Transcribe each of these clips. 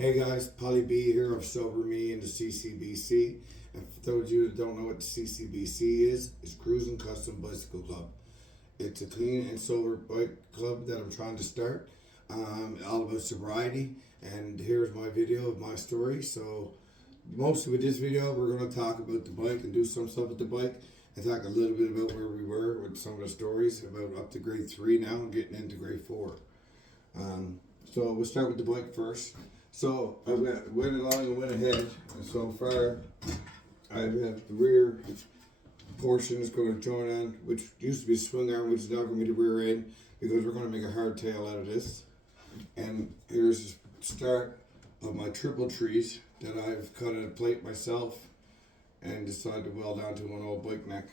Hey guys, Paully.b here of Sober.me and the C.C.B.C. And for those of you that don't know what the C.C.B.C is, it's Cruising Custom Bicycle Club. It's a clean and sober bike club that I'm trying to start, all about sobriety. And here's my video of my story. So mostly with this video, we're going to talk about the bike and do some stuff with the bike and talk a little bit about where we were with some of the stories about up to grade 3 now and getting into grade 4. So we'll start with the bike first. So I went along and went ahead, and so far I have the rear portion is going to join on, which used to be a swing arm, which is now going to be the rear end, because we're going to make a hardtail out of this. And here's the start of my triple trees that I've cut at a plate myself and decided to weld onto an old bike neck.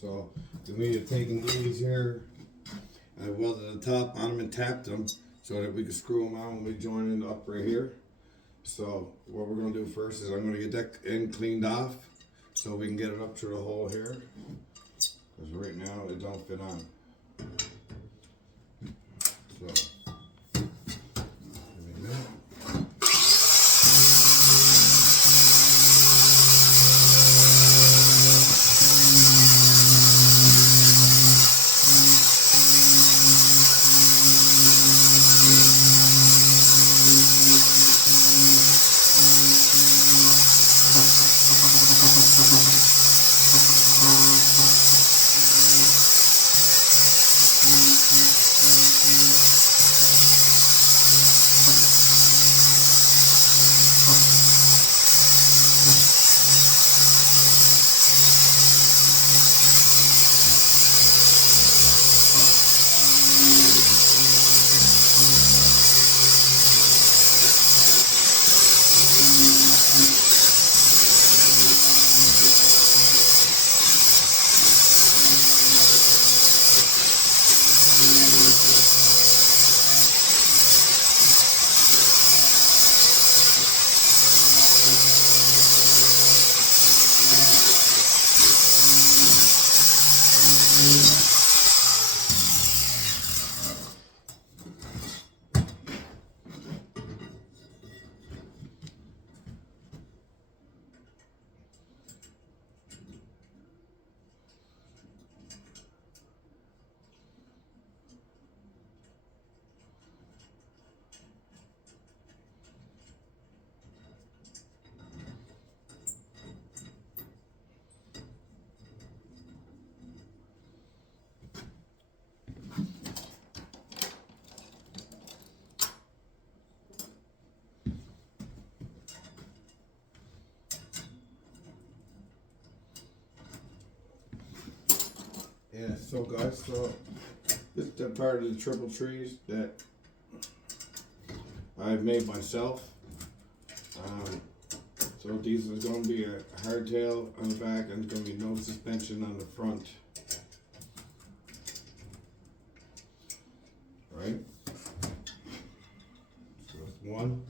So we have taken these here, I welded the top on them and tapped them so that we could screw them on when we join in up right here. So what we're going to do first is I'm going to get that end cleaned off so we can get it up through the hole here, because right now it don't fit on. So yeah, so guys, so this is the part of the triple trees that I've made myself. So these are going to be a hardtail on the back and going to be no suspension on the front. Right? So that's one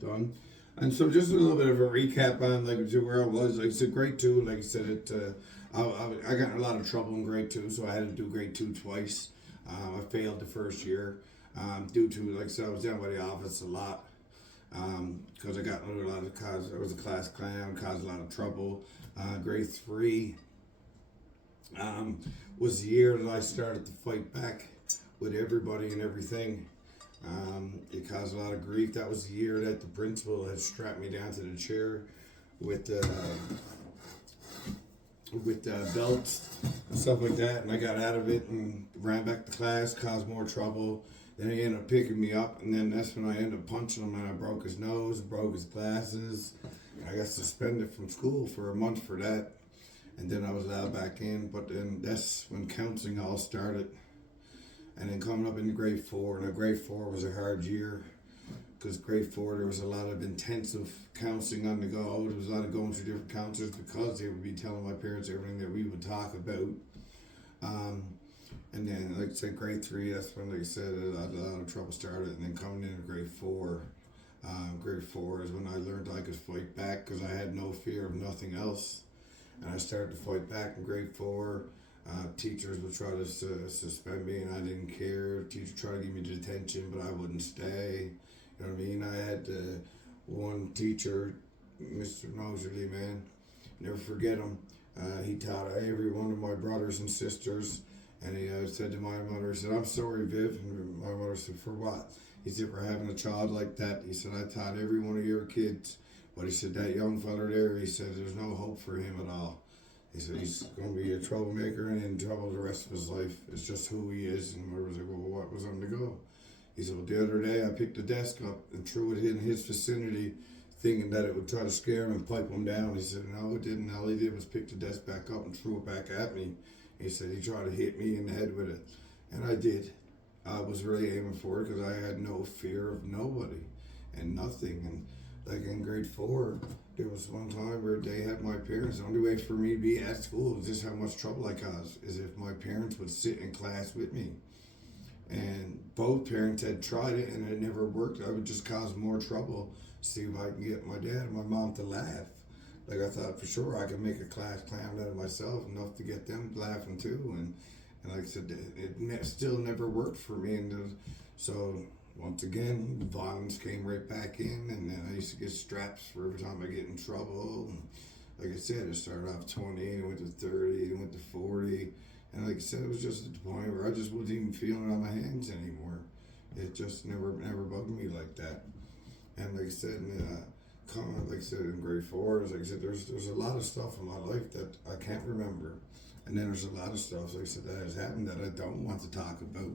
done. And so just a little bit of a recap on like where I was. Like I said, grade 2, like I said, I got in a lot of trouble in grade 2, so I had to do grade 2 twice. I failed the first year due to, like I said, I was down by the office a lot because I got a lot of I was a class clown, caused a lot of trouble. Grade 3 was the year that I started to fight back with everybody and everything. It caused a lot of grief. That was the year that the principal had strapped me down to the chair with belts and stuff like that, and I got out of it and ran back to class, caused more trouble. Then he ended up picking me up, and then that's when I ended up punching him, and I broke his nose, broke his glasses. I got suspended from school for a month for that, and then I was allowed back in. But then that's when counseling all started. And then coming up into grade 4, and grade 4 was a hard year, because grade 4 there was a lot of intensive counseling on the go. There was a lot of going through different counselors because they would be telling my parents everything that we would talk about. And then, like I said, grade 3, that's when, like I said, a lot of trouble started. And then coming into grade 4, grade 4 is when I learned I could fight back because I had no fear of nothing else. And I started to fight back in grade 4. Teachers would try to suspend me, and I didn't care. Teacher tried to give me detention, but I wouldn't stay. You know what I mean? I had one teacher, Mr. Moserly, man, never forget him. He taught every one of my brothers and sisters, and he said to my mother, he said, "I'm sorry, Viv." And my mother said, "For what?" He said, "For having a child like that." He said, "I taught every one of your kids." But he said, "That young fella there," he said, "there's no hope for him at all." He said, "He's going to be a troublemaker and in trouble the rest of his life. It's just who he is." And I was like, "Well, what was on the go?" He said, "Well, the other day I picked the desk up and threw it in his vicinity, thinking that it would try to scare him and pipe him down." He said, "No, it didn't. All he did was pick the desk back up and threw it back at me." He said, "He tried to hit me in the head with it." And I did. I was really aiming for it because I had no fear of nobody and nothing. And like in grade 4, there was one time where they had my parents. The only way for me to be at school was just how much trouble I caused, is if my parents would sit in class with me. And both parents had tried it and it never worked. I would just cause more trouble, see if I can get my dad and my mom to laugh. Like I thought for sure I could make a class clown out of myself, enough to get them laughing too. And like I said, it still never worked for me. And so once again, violence came right back in, and then I used to get straps for every time I get in trouble. And like I said, it started off 20, it went to 30, it went to 40. And like I said, it was just at the point where I just wasn't even feeling it on my hands anymore. It just never bugged me like that. And like I said, like I said, in grade 4, like I said, there's a lot of stuff in my life that I can't remember. And then there's a lot of stuff, like I said, that has happened that I don't want to talk about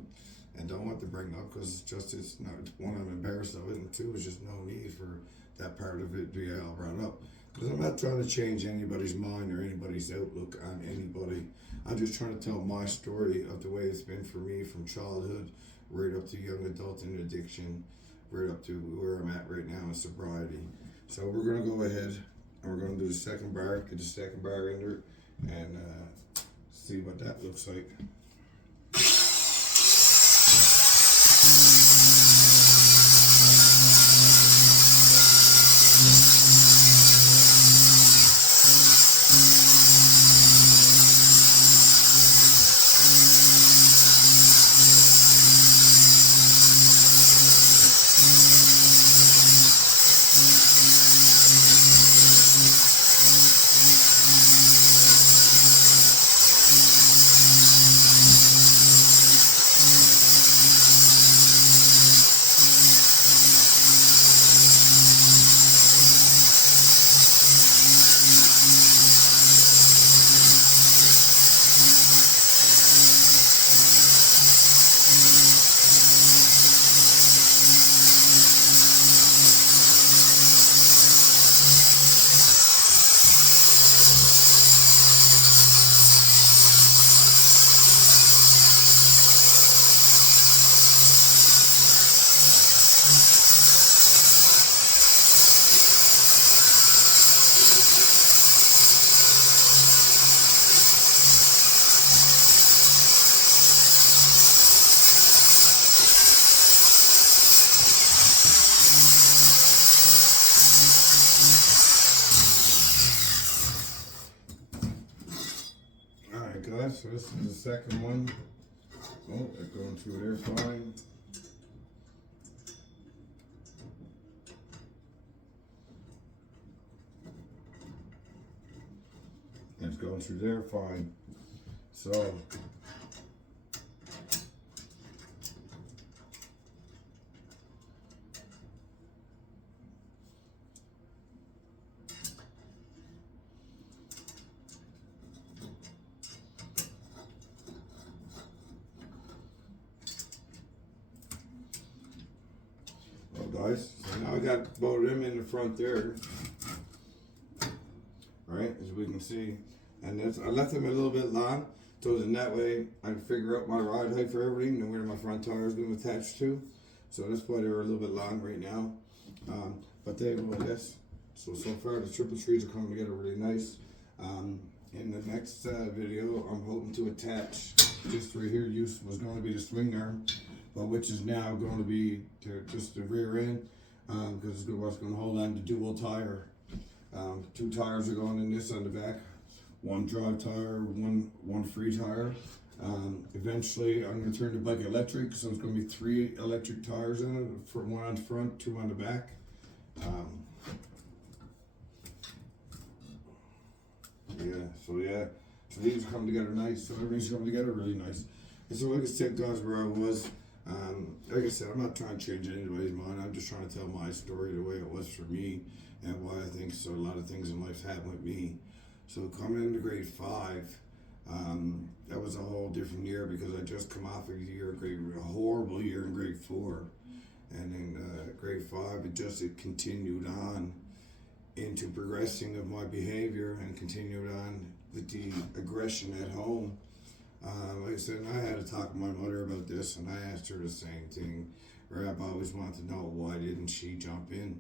and don't want to bring up, because it's not, one, I'm embarrassed of it, and two, there's just no need for that part of it to be all brought up. Because I'm not trying to change anybody's mind or anybody's outlook on anybody. I'm just trying to tell my story of the way it's been for me from childhood right up to young adult and addiction, right up to where I'm at right now in sobriety. So we're going to go ahead and we're going to do the second bar, get the second bar in there, and see what that looks like. Alright guys, so this is the second one. Oh, it's going through there fine. It's going through there fine. So guys, so now I got both of them in the front there. Right, as we can see. And I left them a little bit long, so in that way I can figure out my ride height for everything and where my front tire is going to attach to. So that's why they're a little bit long right now. But they will, yes. So far the triple trees are coming together really nice. In the next video, I'm hoping to attach, just right here, was going to be the swing arm, but which is now going to be just the rear end, because it's what's going to hold on to dual tire. 2 tires are going in this on the back. one drive tire, one free tire. Eventually, I'm going to turn the bike electric, so it's going to be 3 electric tires in it, for 1 on the front, 2 on the back. So these come together nice. So everything's coming together really nice. And so, like I said, guys, where I was. Like I said, I'm not trying to change anybody's mind. I'm just trying to tell my story the way it was for me, and why I think so. A lot of things in life happened with me. So coming into grade 5. That was a whole different year, because I just come off a horrible year in grade 4, and in grade 5 it continued on into progressing of my behavior, and continued on with the aggression at home. Like I said, I had to talk to my mother about this, and I asked her the same thing, where I've always wanted to know, why didn't she jump in?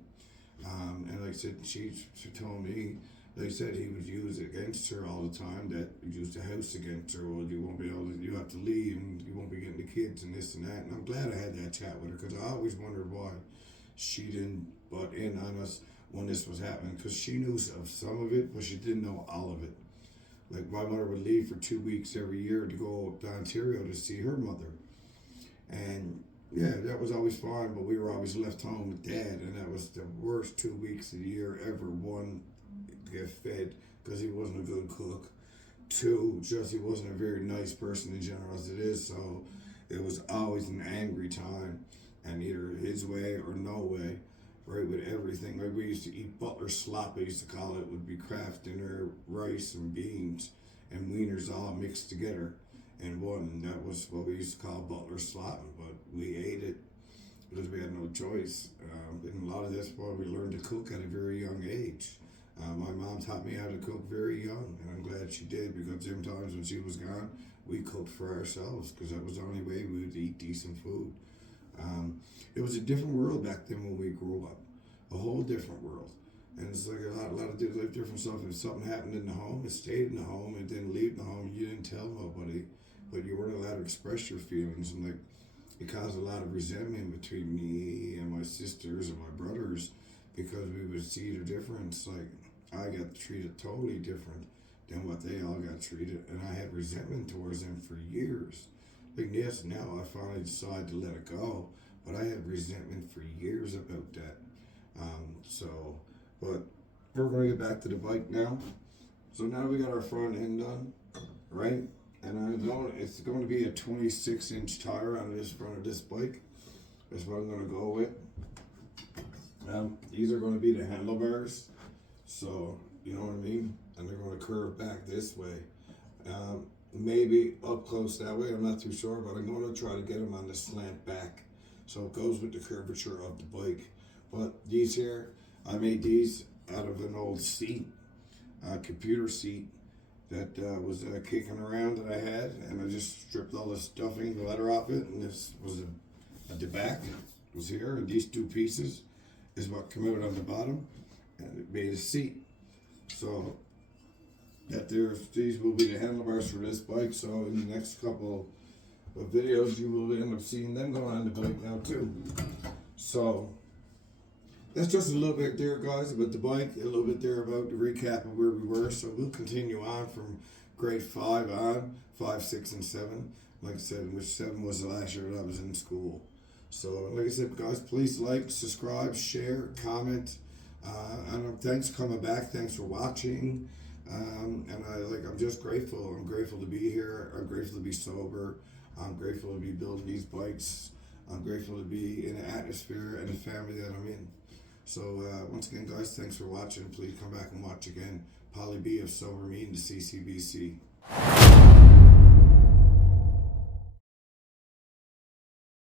And like I said, she told me, they said he would use it against her all the time, that he'd use the house against her. Well, you won't be able to, you have to leave, and you won't be getting the kids, and this and that. And I'm glad I had that chat with her, because I always wondered why she didn't butt in on us when this was happening, because she knew of some of it, but she didn't know all of it. Like, my mother would leave for 2 weeks every year to go up to Ontario to see her mother. And yeah, that was always fine, but we were always left home with Dad, and that was the worst 2 weeks of the year ever. 1, get fed, because he wasn't a good cook. 2, just he wasn't a very nice person in general as it is, so it was always an angry time, and either his way or no way, right, with everything. Like, we used to eat butler slop, I used to call it. Would be Kraft dinner, rice and beans and wieners all mixed together in one, and that was what we used to call butler slop, but we ate it because we had no choice. And a lot of that's why we learned to cook at a very young age. My mom taught me how to cook very young, and I'm glad she did, because sometimes when she was gone, we cooked for ourselves, because that was the only way we would eat decent food. It was a different world back then when we grew up, a whole different world. And it's like a lot of different stuff. If something happened in the home, it stayed in the home, it didn't leave the home. You didn't tell nobody, but you weren't allowed to express your feelings, and like, it caused a lot of resentment between me and my sisters and my brothers, because we would see the difference. Like, I got treated totally different than what they all got treated, and I had resentment towards them for years. Like, yes, now I finally decided to let it go, but I had resentment for years about that. But we're going to get back to the bike now. So now we got our front end done, right? And it's going to be a 26-inch tire on this front of this bike. That's what I'm going to go with. These are going to be the handlebars, so you know what I mean? And they're going to curve back this way. Maybe up close that way, I'm not too sure, but I'm going to try to get them on the slant back, so it goes with the curvature of the bike. But these here, I made these out of an old seat, computer seat that was kicking around that I had, and I just stripped all the stuffing, the leather off it, and this was at the back, it was here, and these 2 pieces is what came out on the bottom, and it made a seat. So these will be the handlebars for this bike. So in the next couple of videos, you will end up seeing them going on the bike now too. So that's just a little bit there, guys, about the bike, a little bit there about the recap of where we were. So we'll continue on from grade 5 on, 5, 6, and 7. Like I said, which 7 was the last year that I was in school. So like I said, guys, please like, subscribe, share, comment. And thanks for coming back. Thanks for watching. And I'm just grateful. I'm grateful to be here. I'm grateful to be sober. I'm grateful to be building these bikes. I'm grateful to be in the atmosphere and the family that I'm in. So once again, guys, thanks for watching. Please come back and watch again. Paully.b of Sober Me and the C.C.B.C.